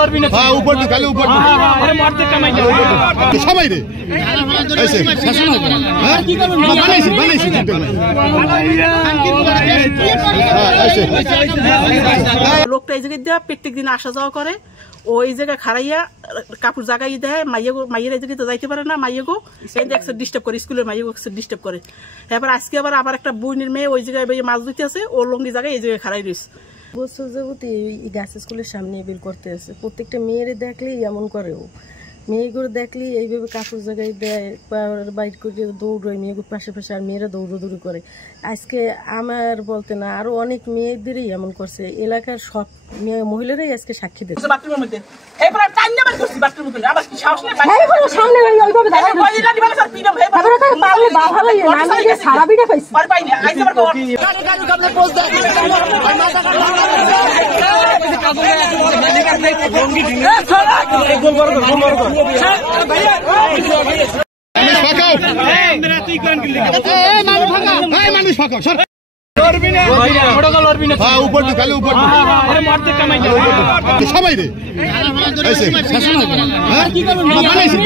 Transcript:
হ্যাঁ উপর তো খালি উপর আরে মারতে কামাই না সবাই রে এসে শাসন হ্যাঁ কি করব বানাইছি লোকটা এই জায়গায় দেয়া প্রত্যেক দিন আসা যাওয়া করে ওই জায়গায় খাড়াইয়া কাপড় জাগাই দেয় মাইয়ের এই জায়গায় তো যাইতে পারে না মাইয়েগো এই যে ডিস্টার্ব করে স্কুলের মাইয়েগো ডিস্টার্ব করে এবার আজকে আবার একটা বোনের মেয়ে ওই জায়গায় মাছ ধুতে আছে ও লঙ্গি জায়গায় এই জায়গায় খাড়াই রয়েছে বছর যাবত এই গাছ স্কুলের সামনে বের করতে আছে প্রত্যেকটা মেয়েরে দেখলেই এমন করে ও মেয়েগুলো দেখলেই এইভাবে কাপড় জায়গায় দেয় বাইর করে দৌড়োয় মেয়েগুলো পাশে পাশে আর মেয়েরা দৌড়োদৌড়ি করে আজকে আমার বলতে না আরো অনেক মেয়েদেরই এমন করছে এলাকার সব মহিলারাই আজকে সাক্ষী দিচ্ছে উপর তো খালি উপর আরে মারতে কামাই না সবাই রে এসে শাসন হ্যাঁ কি করব বানাইছি